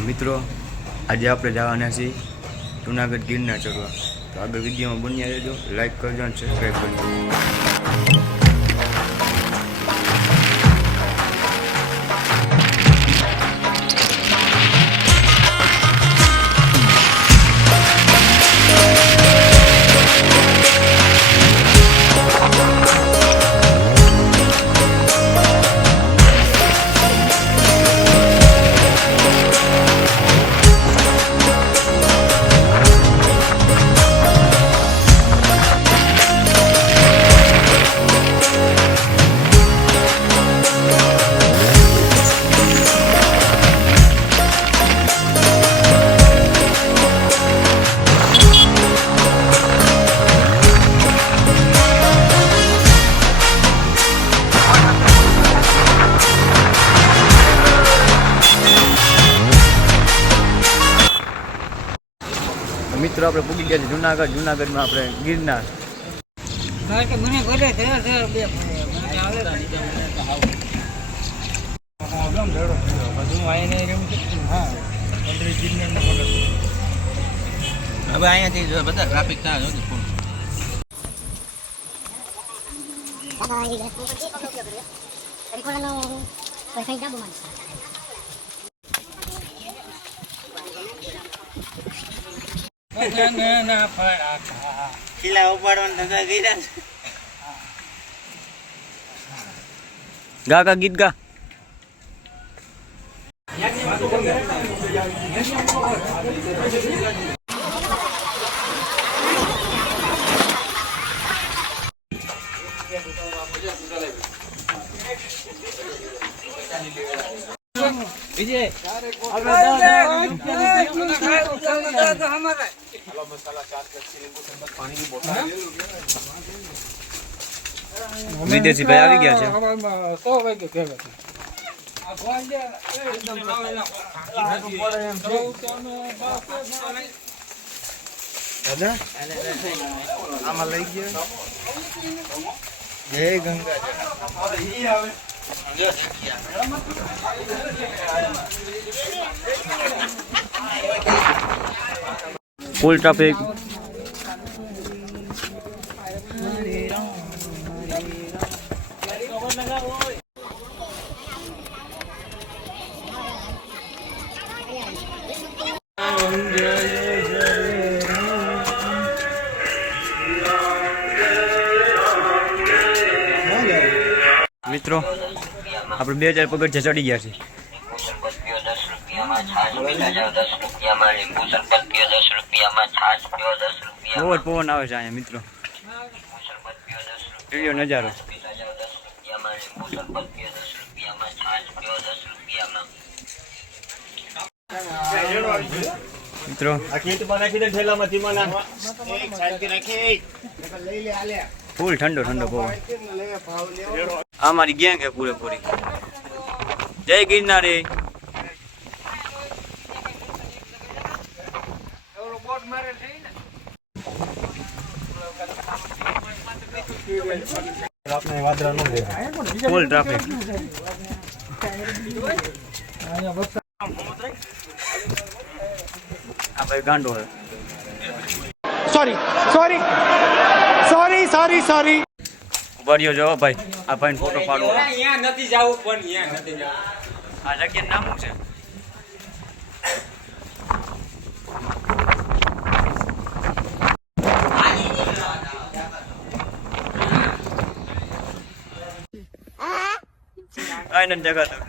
મિત્રો આજે આપણે જવાના છીએ જુનાગઢ ગિરનાર ચડવા. તો આગળ વિડીયોમાં બન્યા રહેજો, લાઈક કરજો અને સબસ્ક્રાઈબ કરજો. મિત્રો આપણે પૂગી ગયા છે જુનાગઢમાં આપણે ગિરનાર. હવે અહીંયાથી બધા ટ્રાફિક ના ગા ગીત ગા. વિદેશી ભાઈ આવી ગયા છે. આમાં લઈ ગયો જય ગંગા. Full traffic. મિત્રો આપણે 2000 પગથિયા ચડી ગયા છે. બહુ જ પવન આવે છે અહીંયા મિત્રો. જોયો નજારો. મિત્રો ફૂલ ઠંડો પવન. આ મારી ગેંગ છે પૂરેપૂરી. જય ગિરનારી. Full traffic. આ ભાઈ ગાંડો છે. સોરી ઉભાર્યો જો ભાઈ. આ ભાઈ ફોટો પાડો. નથી જવું પણ નથી જવું. આ જગ્યાનું નામ શું છે? આ નથી દેખાતું.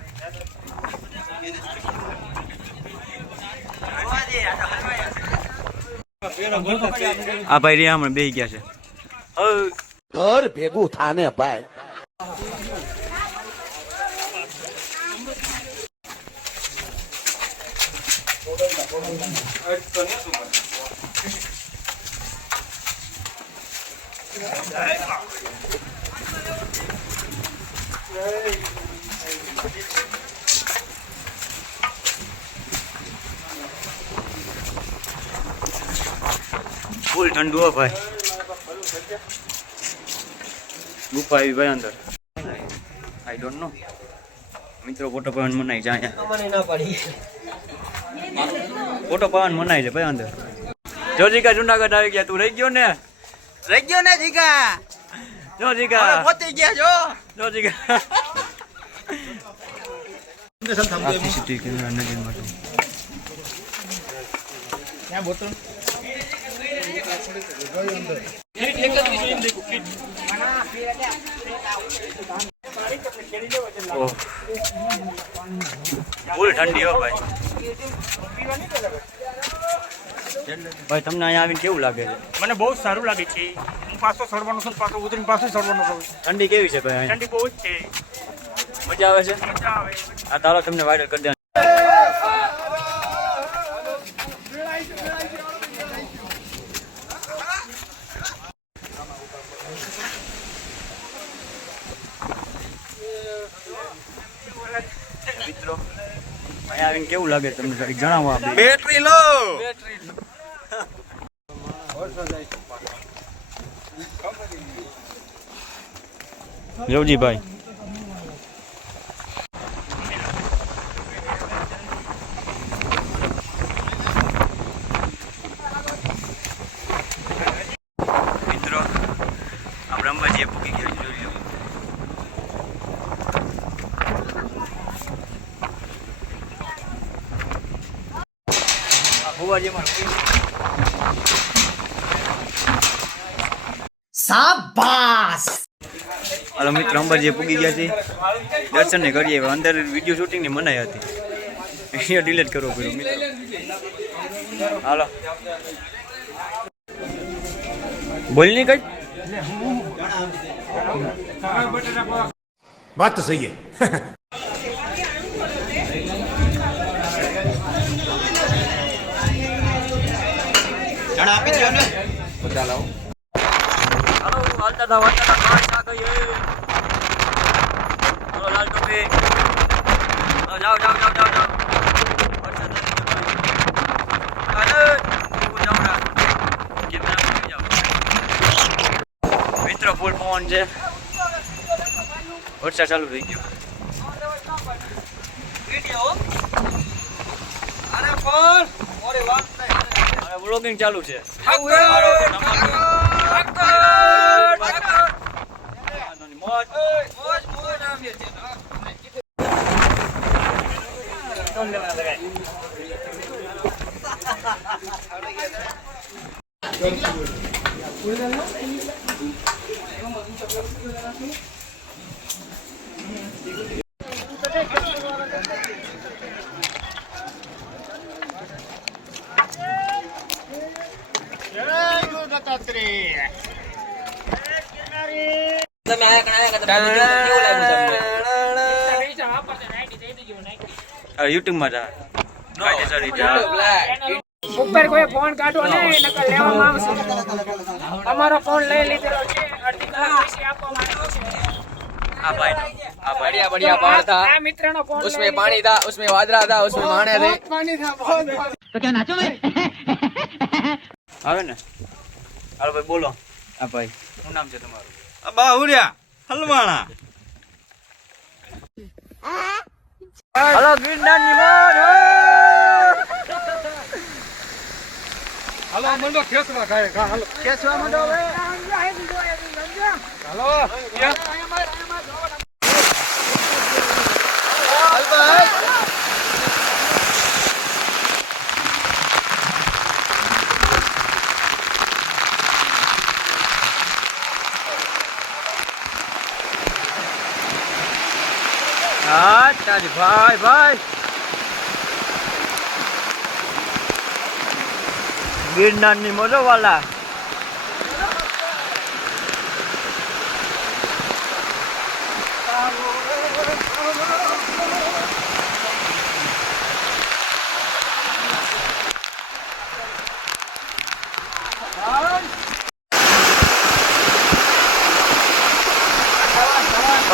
આ ભાઈ રે હમણાં બેસી ગયા છે. ઘર ભેગું થાને ભાઈ. ફૂલ ઠંડુ હો ભાઈ. ગુફા આવી ભાઈ અંદર. આઈ ડોન્ટ નો મિત્રો ફોટો પણ મનાઈ જાય. મને ના પડી. ફોટો પાવાનું મનાય છે ભાઈ અંદર. જો જીગા જુનાગઢ આવી ગયા, તું રહી ગયો ને? રહી ગયો ને જીગા. જો જીગા પહોંચી ગયા જો. જો જીગા આખી સિટી કેમેરા નજીકમાં છું. ક્યાં બોતલ? ઓહ, ફૂલ ઠંડી હો ભાઈ. ભાઈ તમને અહીંયા આવીને કેવું લાગે છે? મને બહુ સારું લાગે છે. હું પાછો સડવાનો છું, પાછો ઉતરીને પાછું સડવાનો છું. ઠંડી કેવી છે ભાઈ અહીંયા? ઠંડી બહુ જ છે. મજા આવે છે? મજા આવે. આ તારો તમને વાયરલ કરી દે. મિત્રો અહીંયા આવીને કેવું લાગે તમને કંઈક જણાવો આપણે. બેટરી લો. જોજીભાઈ મિત્રો આપણે અંબાજીએ પૂકી ગયા જોઈ લો. હાલો મિત્રો અંબાજી પૂગી ગયા છે. દર્શન ને કરીએ. અંદર વિડીયો શૂટિંગ ની મનાઈ હતી, વિડીયો ડિલીટ કરવો પડ્યો મિત્રો. હાલો બોલ ની કઈ बात तो सही है. જણા આપી દો ને. હાલો હાલતા હતા પાણી ના ગઈ. હાલો લાલ ટોપી. હાલો જાઓ જાઓ જાઓ જાઓ જાઓ. વરસાદ નથી તો ભાઈ. હાલો હું જાઉં ના. કેમેરા લઈ જાઓ. મિત્રો ફૂલ પવન છે. વરસાદ ચાલુ થઈ ગયો. બ્લોગિંગ ચાલુ છે. તમે આયા કણા કેવું લાગ્યું યુટ્યુબ માં જા કાયદેસર રીતે ઉપર કોઈ ફોન કાઢો નહીં, નકર લેવામાં આવશે. અમારો ફોન લઈ લીધેલો છે, અડધી કલાક પછી આપવામાં આવ્યો છે. આ ભાઈ बढ़िया बढ़िया पहाड़ था, આ મિત્રનો ફોન उसमें पानी था, उसमें वादरा था, उसमें माने थे. પાણી થા बहुत આવે ને. હાલો ભાઈ બોલો. આ ભાઈ શું નામ છે તમારું? बाहुरिया हलवाणा. હાલો ગિરનારની મોજ. હાલો મંડો ખેસવા ખાય કા હાલો કેસવા માંડો હવે. હાલો હા તારી ભાઈ ભાઈ ગિરનારની મોજો વાલા.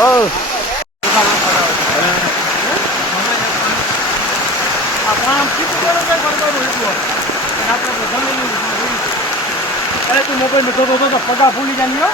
Oh. અરે તું મોબાઈલ તો પગા ભૂલી જાય.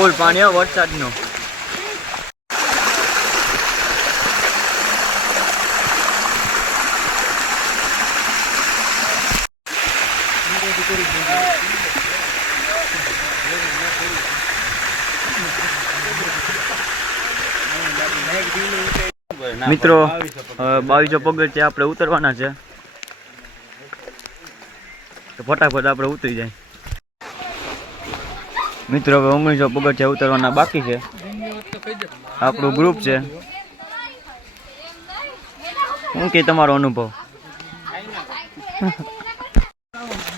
ફૂલ પાણી હો વરસાદનું. મિત્રો 2200 પગથિયા આપણે ઉતરવાના છે, તો ફટાફટ આપણે ઉતરી જાય. મિત્રો હવે 1900 પગથિયા ઉતરવાના બાકી છે. આપણું ગ્રુપ છે. શું કે તમારો અનુભવ?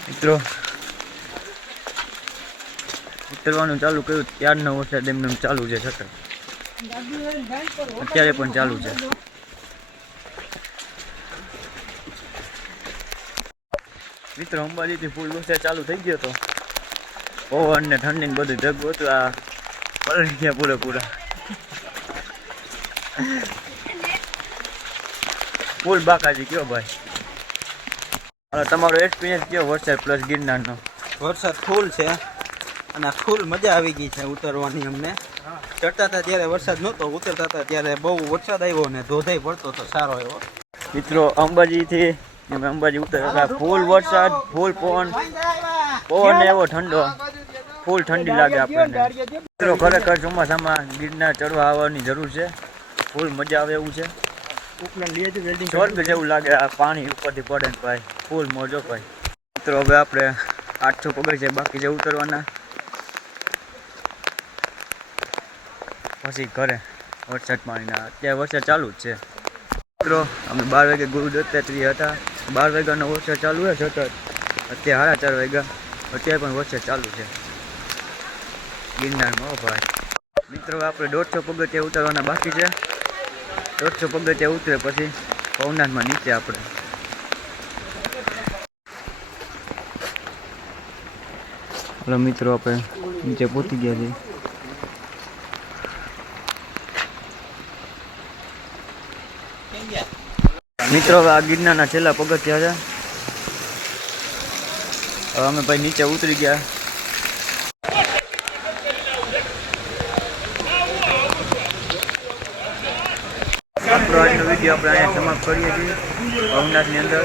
મિત્રો ઉતરવાનું ચાલુ કર્યું ત્યારનો વરસાદ એમને ચાલુ છે સતત, અત્યારે પણ ચાલુ છે. મિત્રો અંબાજીથી ફૂલ વરસાદ ચાલુ થઈ ગયો હતો. પવન ને ઠંડી ને બધું જગવું હતું. આ પલળી ગયા પૂરેપૂરા. ફૂલ બાકાજી કયો ભાઈ? હાલો તમારો એક્સપિરિયન્સ કયો વરસાદ પ્લસ ગિરનારનો? વરસાદ ફૂલ છે અને ફૂલ મજા આવી ગઈ છે ઉતરવાની. અમને ચડતા હતા ત્યારે વરસાદ નહોતો, ઉતરતા હતા ત્યારે બહુ વરસાદ આવ્યો ને ધોધાઈ પડતો હતો સારો એવો. મિત્રો અંબાજીથી અમે અંબાજી ઉતર્યા, ફૂલ વરસાદ, ફૂલ પવન ને એવો ઠંડો, ફૂલ ઠંડી લાગે આપણને. મિત્રો ખરેખર ચોમાસામાં ગિરનાર ચડવા આવવાની જરૂર છે. ફૂલ મજા આવે એવું છે. સ્વર્ગ જેવું લાગે આ પાણી ઉપરથી પડે ને ભાઈ, ફૂલ મોજો ભાઈ. મિત્રો હવે આપણે 800 પગથિયા બાકી છે ઉતરવાના, પછી ઘરે વરસાદ પાણીના. અત્યારે વરસાદ ચાલુ જ છે. મિત્રો અમે 12 વાગે ગુરુ દત્તાત્રેય હતા. 12 વાગ્યાનો વરસાદ ચાલુ છે સતત. અત્યારે 4:30 વાગ્યા, અત્યારે પણ વરસાદ ચાલુ છે ગિરનારમાં ભાઈ. મિત્રો આપણે 150 પગથિયા ઉતરવાના બાકી છે. 150 પગથિયા ઉતરે પછી ભવનાથમાં નીચે આપણે. હલો મિત્રો આપણે નીચે પહોંચી ગયા છીએ. મિત્રો હવે આ ગિરનારના છેલ્લા પગથિયા છે. હવે અમે ભાઈ નીચે ઉતરી ગયા. આપણો આજનો વિડીયો આપણે અહીંયા સમાપ્ત કરીએ છીએ ભવનાથની અંદર.